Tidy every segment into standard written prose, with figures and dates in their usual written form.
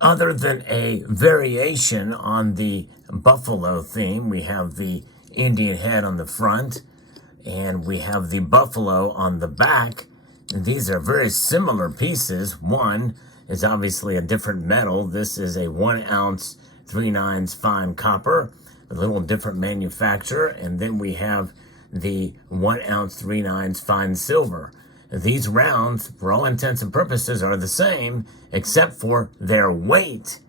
Other than a variation on the buffalo theme, we have the Indian head on the front and we have the buffalo on the back. And these are very similar pieces. One is obviously a different metal. This is a 1 ounce 3/9 fine copper, a little different manufacturer. And then we have the 1 ounce 3/9 fine silver. These rounds, for all intents and purposes, are the same, except for their weight.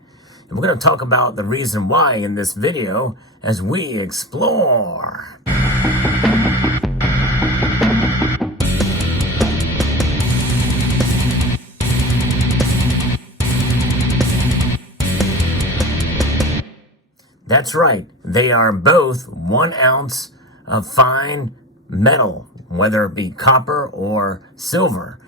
And we're going to talk about the reason why in this video as we explore. That's right. They are both 1 ounce of fine metal, whether it be copper or silver.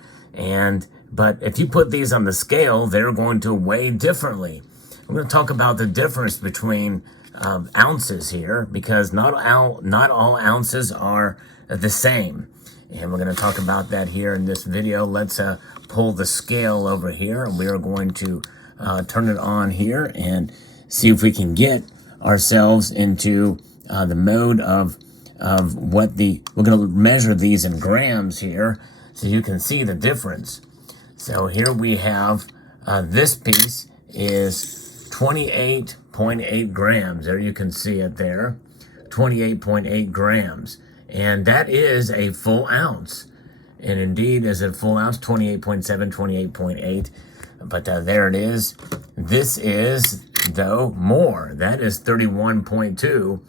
But if you put these on the scale, they're going to weigh differently. We're going to talk about the difference between ounces here, because not all ounces are the same. And we're going to talk about that here in this video. Let's pull the scale over here, and we are going to turn it on here and see if we can get ourselves into the mode of what we're going to measure these in grams here so you can see the difference. So here we have this piece is 28.8 grams. There you can see it there, 28.8 grams. And that is a full ounce. And indeed, is a full ounce, 28.7, 28.8. But there it is. This is, though, more. That is 31.2.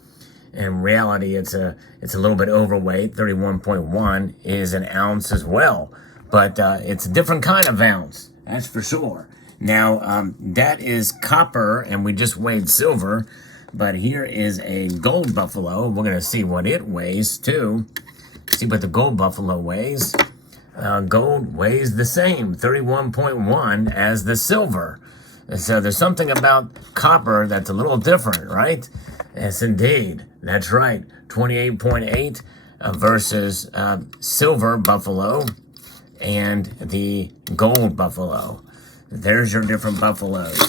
In reality, it's a little bit overweight. 31.1 is an ounce as well. But it's a different kind of ounce, that's for sure. Now, that is copper, and we just weighed silver. But here is a gold buffalo. We're going to see what it weighs, too. See what the gold buffalo weighs. Gold weighs the same, 31.1 as the silver. So there's something about copper that's a little different, right? Yes, indeed. That's right. 28.8 versus silver buffalo and the gold buffalo. There's your different buffaloes.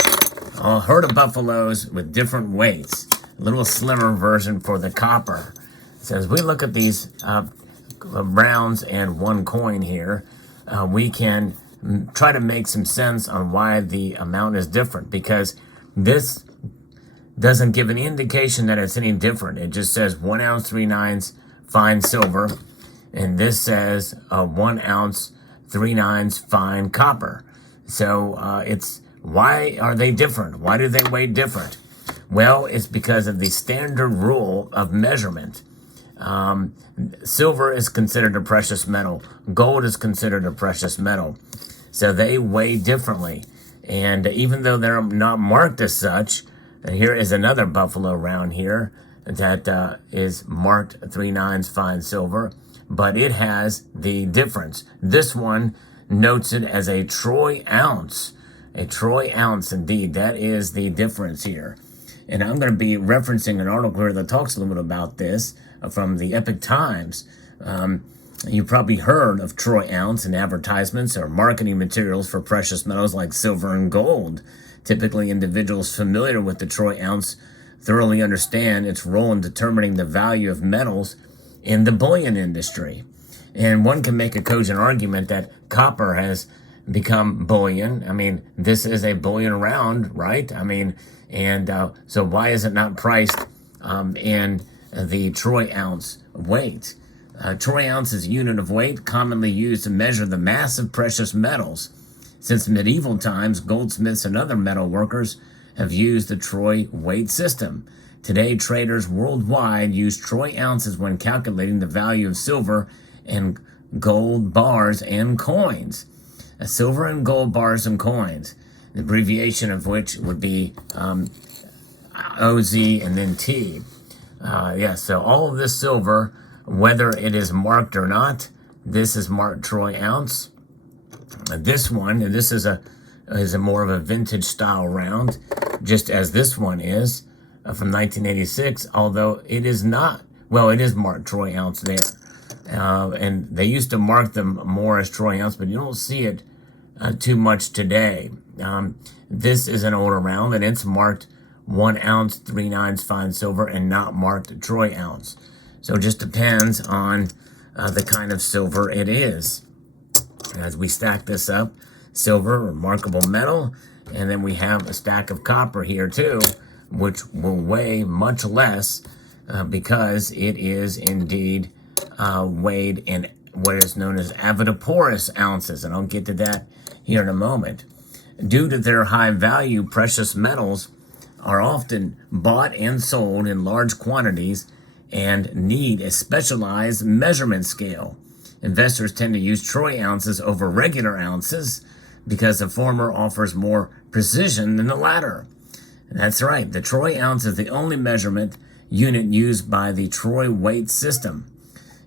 A herd of buffaloes with different weights. A little slimmer version for the copper. So as we look at these rounds and one coin here, we can try to make some sense on why the amount is different, because this doesn't give any indication that it's any different. It just says 1 ounce 3/9 fine silver, and this says 1 ounce 3/9 fine copper. So why are they different? Why do they weigh different? Well, it's because of the standard rule of measurement. Silver is considered a precious metal. Gold is considered a precious metal. So they weigh differently. And even though they're not marked as such, here is another buffalo round here that is marked 3/9 fine silver, but it has the difference. This one notes it as a troy ounce. A troy ounce, indeed. That is the difference here. And I'm going to be referencing an article here that talks a little bit about this from the Epoch Times. You probably heard of troy ounce in advertisements or marketing materials for precious metals like silver and gold. Typically, individuals familiar with the troy ounce thoroughly understand its role in determining the value of metals in the bullion industry. And one can make a cogent argument that copper has become bullion. I mean, this is a bullion round, right? I mean, and so why is it not priced in the troy ounce weight? Troy ounce is a unit of weight commonly used to measure the mass of precious metals. Since medieval times, goldsmiths and other metal workers have used the troy weight system. Today, traders worldwide use troy ounces when calculating the value of silver and gold bars and coins. Silver and gold bars and coins, the abbreviation of which would be OZ and then T. So all of this silver, whether it is marked or not, this is marked troy ounce. This one, and this is a more of a vintage style round, just as this one is from 1986, although it is not, well, it is marked troy ounce there. And they used to mark them more as troy ounce, but you don't see it too much today. This is an older round, and it's marked 1 ounce, 3/9 fine silver, and not marked troy ounce. So it just depends on the kind of silver it is. As we stack this up, silver, remarkable metal, and then we have a stack of copper here too, which will weigh much less because it is indeed weighed in what is known as avodoporous ounces, and I'll get to that here in a moment. Due to their high value, precious metals are often bought and sold in large quantities and need a specialized measurement scale. Investors tend to use troy ounces over regular ounces because the former offers more precision than the latter. And that's right, the troy ounce is the only measurement unit used by the troy weight system.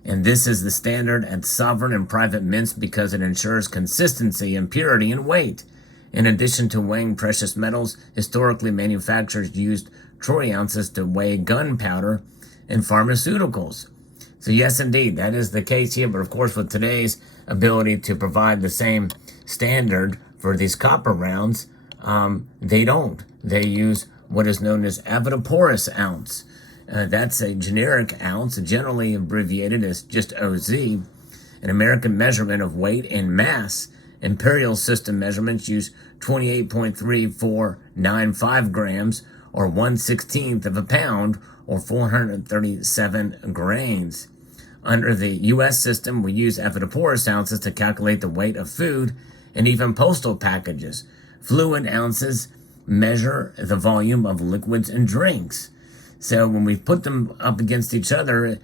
And this is the standard at sovereign and private mints because it ensures consistency and purity in weight. In addition to weighing precious metals, historically manufacturers used troy ounces to weigh gunpowder and pharmaceuticals. So yes, indeed, that is the case here. But of course, with today's ability to provide the same standard for these copper rounds, they don't. They use what is known as avodoporous ounce. That's a generic ounce, generally abbreviated as just OZ, an American measurement of weight and mass. Imperial system measurements use 28.3495 grams, or 1/16th of a pound, or 437 grains. Under the U.S. system, we use avodoporous ounces to calculate the weight of food and even postal packages. Fluid ounces measure the volume of liquids and drinks. So when we put them up against each other,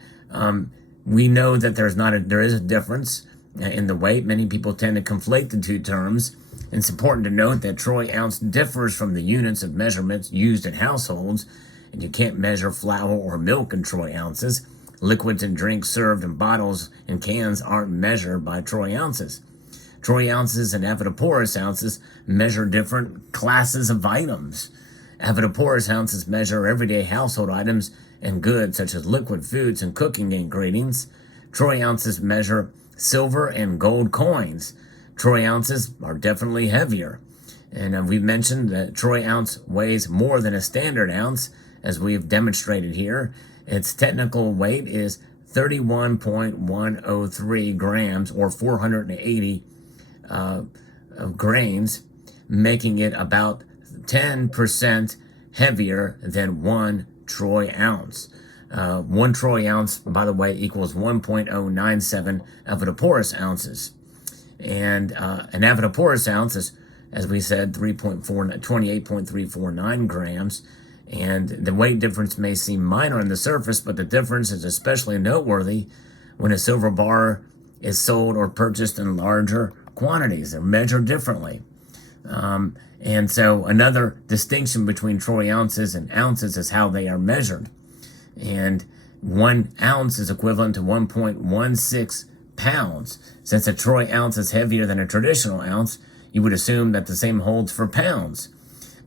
we know that there is a difference in the weight. Many people tend to conflate the two terms. It's important to note that troy ounce differs from the units of measurements used in households, and you can't measure flour or milk in troy ounces. Liquids and drinks served in bottles and cans aren't measured by troy ounces. Troy ounces and avodoporous ounces measure different classes of items. Avodoporous ounces measure everyday household items and goods such as liquid foods and cooking ingredients. Troy ounces measure silver and gold coins. Troy ounces are definitely heavier. And we've mentioned that troy ounce weighs more than a standard ounce, as we've demonstrated here. Its technical weight is 31.103 grams, or 480 grains, making it about 10% heavier than 1 troy ounce. 1 troy ounce, by the way, equals 1.097 avodoporous ounces. And an avodoporous ounce is, as we said, 28.349 grams. And the weight difference may seem minor on the surface, but the difference is especially noteworthy when a silver bar is sold or purchased in larger quantities. They're measured differently. And so another distinction between troy ounces and ounces is how they are measured. And 1 ounce is equivalent to 1.16 pounds. Since a troy ounce is heavier than a traditional ounce, you would assume that the same holds for pounds.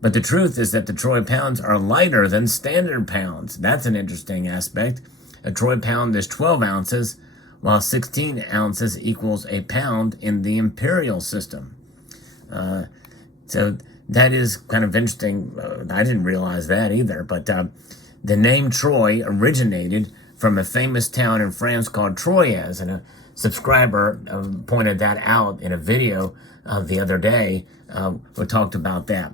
But the truth is that the troy pounds are lighter than standard pounds. That's an interesting aspect. A troy pound is 12 ounces, while 16 ounces equals a pound in the imperial system. So that is kind of interesting. I didn't realize that either. But the name Troy originated from a famous town in France called Troyes, and a subscriber pointed that out in a video the other day. We talked about that.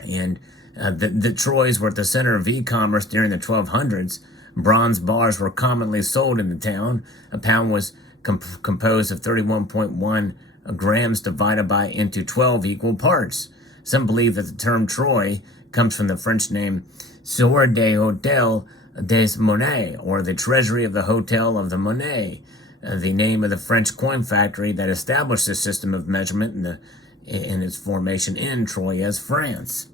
And the Troyes were at the center of e-commerce during the 1200s. Bronze bars were commonly sold in the town. A pound was composed of 31.1 grams divided into 12 equal parts. Some believe that the term Troy comes from the French name Sœur des Hôtels des Monnaies, or the Treasury of the Hotel of the Monnaie, the name of the French coin factory that established this system of measurement in its formation in Troyes, France.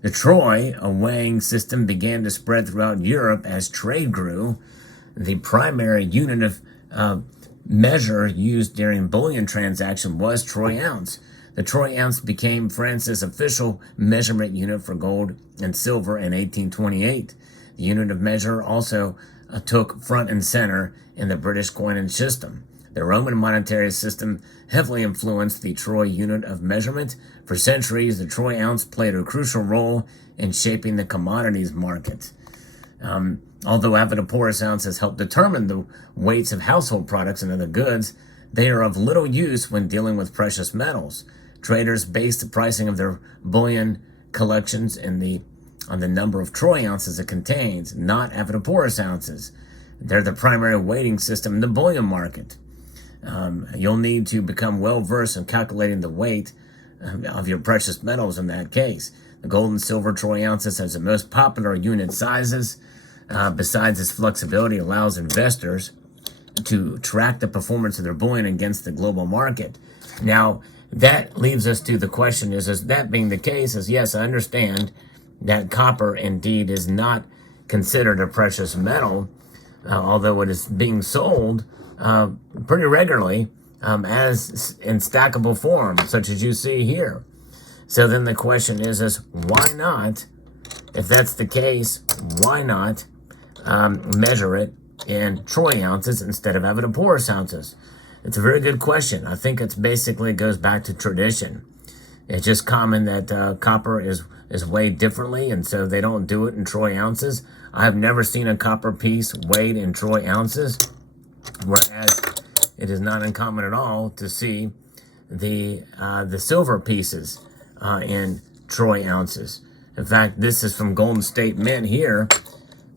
The troy, a weighing system, began to spread throughout Europe as trade grew. The primary unit of measure used during bullion transaction was troy ounce. The troy ounce became France's official measurement unit for gold and silver in 1828. The unit of measure also took front and center in the British coinage system. The Roman monetary system heavily influenced the troy unit of measurement. For centuries, the troy ounce played a crucial role in shaping the commodities market. Although avoirduporis ounces help determine the weights of household products and other goods, they are of little use when dealing with precious metals. Traders base the pricing of their bullion collections on the number of troy ounces it contains, not avoirduporis ounces. They're the primary weighting system in the bullion market. You'll need to become well versed in calculating the weight of your precious metals in that case. The gold and silver troy ounces has the most popular unit sizes. Besides its flexibility, allows investors to track the performance of their bullion against the global market. Now, that leaves us to the question is that being the case, yes, I understand that copper indeed is not considered a precious metal, although it is being sold pretty regularly as in stackable form, such as you see here. So then the question is why not, if that's the case, why not measure it in troy ounces instead of avoirduporis ounces? It's a very good question. I think it's basically goes back to tradition. It's just common that copper is weighed differently, and so they don't do it in troy ounces. I've never seen a copper piece weighed in troy ounces, whereas it is not uncommon at all to see the silver pieces in troy ounces. In fact, this is from Golden State Mint here,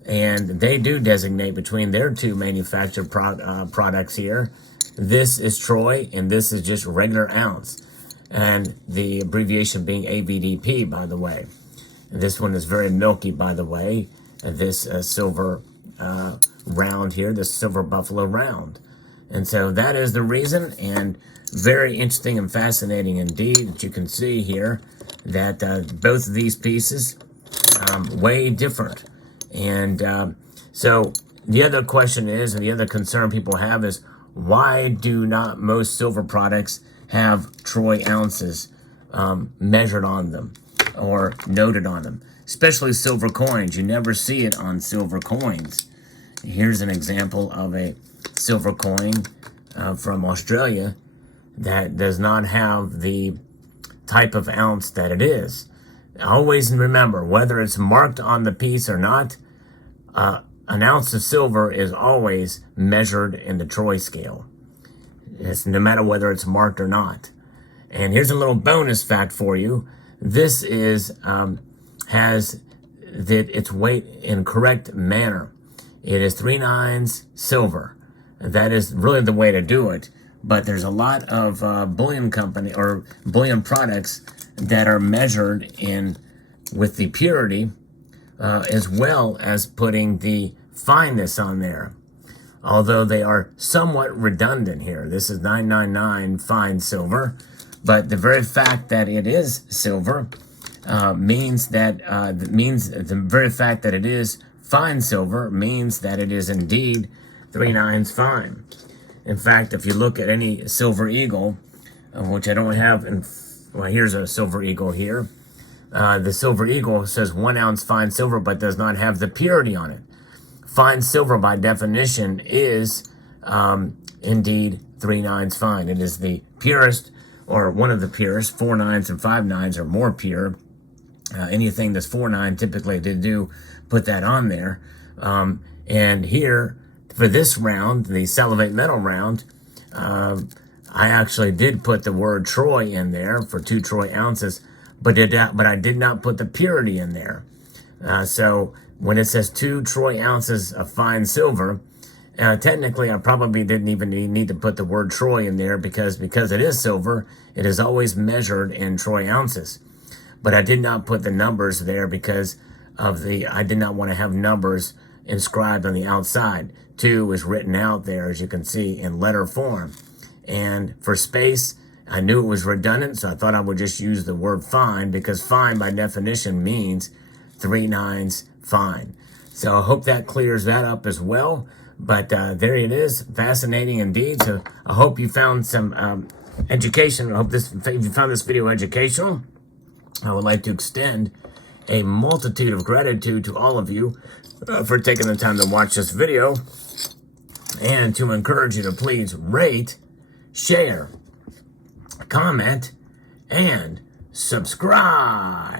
and they do designate between their two manufactured products here. This is troy, and this is just regular ounce, and the abbreviation being AVDP, by the way. And this one is very milky, by the way. And this silver round here, this silver buffalo round. And so that is the reason, and very interesting and fascinating indeed that you can see here that both of these pieces weigh different. And so the other question is, and the other concern people have is, why do not most silver products have troy ounces measured on them or noted on them? Especially silver coins. You never see it on silver coins. Here's an example of a silver coin from Australia that does not have the type of ounce that it is. Always remember, whether it's marked on the piece or not, an ounce of silver is always measured in the troy scale. It's no matter whether it's marked or not. And here's a little bonus fact for you. This is has its weight in correct manner. It is 3/9 silver. That is really the way to do it. But there's a lot of bullion company or bullion products that are measured in with the purity as well as putting the fineness on there. Although they are somewhat redundant here. This is 999 fine silver, but the very fact that it is silver means that the very fact that it is fine silver means that it is indeed 3/9 fine. In fact, if you look at any silver eagle, which I don't have, well, here's a silver eagle here. The silver eagle says 1 ounce fine silver, but does not have the purity on it. Fine silver, by definition, is indeed 3/9 fine. It is the purest, or one of the purest. 4/9 and 5/9 are more pure. Anything that's 4/9 typically they do put that on there. And here, for this round, the Salivate Metal round, I actually did put the word troy in there for 2 troy ounces, but I did not put the purity in there. So when it says 2 troy ounces of fine silver, technically I probably didn't even need to put the word troy in there because it is silver, it is always measured in troy ounces. But I did not put the numbers there because I did not want to have numbers inscribed on the outside. 2 is written out there, as you can see, in letter form. And for space, I knew it was redundant, so I thought I would just use the word fine, because fine by definition means 3/9 fine. So I hope that clears that up as well. But there it is, fascinating indeed. So I hope you found some education. I hope you found this video educational. I would like to extend a multitude of gratitude to all of you for taking the time to watch this video. and to encourage you to please rate, share, comment, and subscribe.